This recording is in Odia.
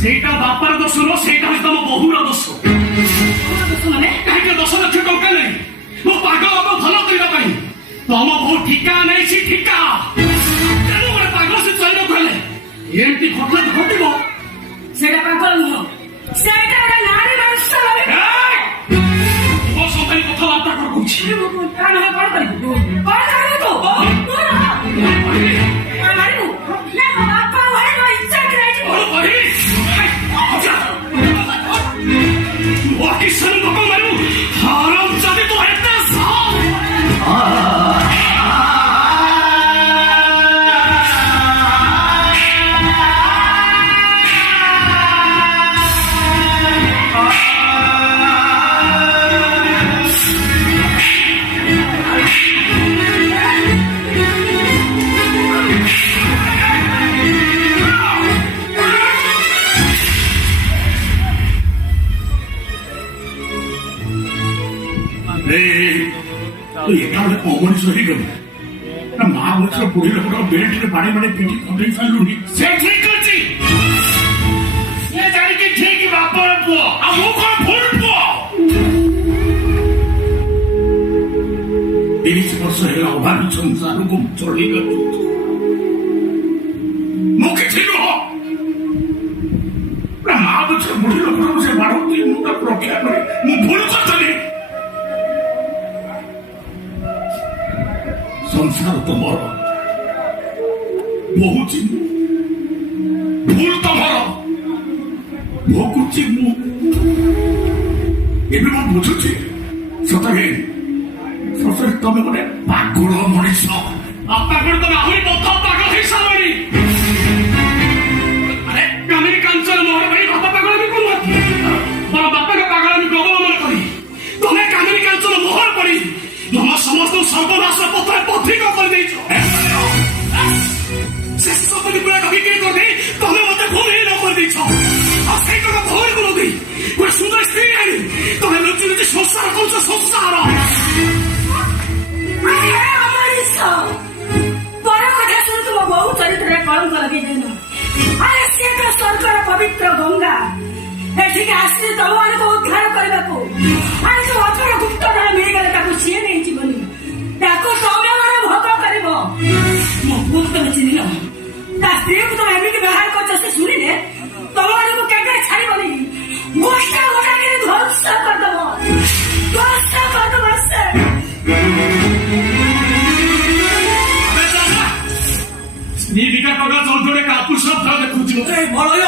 ସେଇଟା ବାପାର ଦୋଷ ନୁହଁ, ସେଇଟା ହଉଛି ତମ ବୋହୁର ଦୋଷ। କାହିଁକି 10 ଲକ୍ଷ ଟଙ୍କା ନେଇ ମୋ ପାଗ ବାବା ଭଲ କରିବା ପାଇଁ ତମ ବୋହୁ ଠିକା ନେଇଛି, ଠିକା। ତେଣୁ ଗୋଟେ ପାଗ ସେ ଚଳିବାକୁ ହେଲେ ଏମିତି ଘଟଣା ଘଟିବ। ସେଇଟା ପାଗଳ ନୁହଁ, ସେଇଟା ଗୋଟେ ନାରୀ ମଣିଷ। ମୋ ସହିତ କଥାବାର୍ତ୍ତା କରୁଛି। କଣ କରିବୁ? କଣ କରିବୁ ତୁ? ମଣିଷ ହେଇଗଲି ନା, ମା ବୟସର ବୁଢୀ ଲୋକର ବେଲ୍ଟରେ ବାଡି ବାଡି ପିଟି କଟେଇ ସାରିଲୁଣି। ସେ ଠିକ ଅଛି, ସେ ଜାଣିକି ଠିକ ବାପର ପୁଅ, ଆଉ ମୁଁ କଣ ଭୁଲ ପୁଅ? 30 ବର୍ଷ ହେଲା ଅଭାବୀ ସଂସାରକୁ ଚଳିଗଲି। ମୁଁ କିଛି ନୁହଁ, ମା ବୟସର ବୁଢୀ ଲୋକର ସେ ବାଢନ୍ତି, ମୁଁ ତାକୁ ରକ୍ଷା କରେ। ମୁଁ ଭୁଲ କରିଥିଲି। ସଂସାର ତମର, ବହୁଛି ମୁଁ, ଭୁଲ ତମର, ଭୋଗୁଛି ମୁଁ। ଏବେ ମୁଁ ବୁଝୁଛି ସତରେ ସତରେ ତମେ ଗୋଟେ ପାଗଳ ମଣିଷ। ପାଗଳ ତମେ ଆହୁରି ମଧ୍ୟ ପାଗଳ ହେଇସାରିଲଣି। ଆରେ କାମିনী କାଞ୍ଚନ ମୋହର ଭାଇ ବାପା ପାଗଳ ବି କରୁନାହାନ୍ତି, ବଡ ବାପାଙ୍କ ପାଗଳ ବି ପ୍ରବଳ କରି ତମେ କାମିনী କାଞ୍ଚନ ମୋହର ପଡି ତମ ସମସ୍ତଙ୍କୁ ସର୍ବନାଶ ପଥରେ ପଥିକ କରିଦେଇଛ। ଶେଷ ଗୁଡା କହିକି କରିଦେଇ ତମେ ମତେ ଭୂମିହୀନ କରିଦେଇଛ। ଆଉ ସେଇ କଥା ଭଉଣୀକୁ ଲଗେଇ ଗୋଟେ ସୁନ୍ଦର ସ୍ତ୍ରୀ ଆଣି ତମେ ଲୁଚି ଲୁଚି ସଂସାର କରୁଛ। ସଂସାର ବଡ କଥା ଶୁଣୁ, ତୁମ ବହୁ ଚରିତ୍ରରେ କଳଙ୍କ ଲଗେଇ ଦେନ। ଆରେ ସେ ତ ସ୍ୱର୍ଗର ପବିତ୍ର ଗଙ୍ଗା ଏଠିକି ଆସିଛି ତମମାନଙ୍କୁ ଉଦ୍ଧାର କରିବାକୁ। ଆରେ ଯୋଉ ଅଥର ଗୁପ୍ତ ଧନ ମିଳିଗଲେ ତାକୁ ସିଏ ନେଇଯିବନି, ତାକୁ ତମେ ମାନେ ଭୋଗ କରିବ। ମୋ ପୁଅକୁ ତମେ ଚିହ୍ନିଲ, ତା ସ୍ତ୍ରୀକୁ ତମେ ଏମିତି ବ୍ୟବହାର କରୁଛ ସେ ଶୁଣିଲେ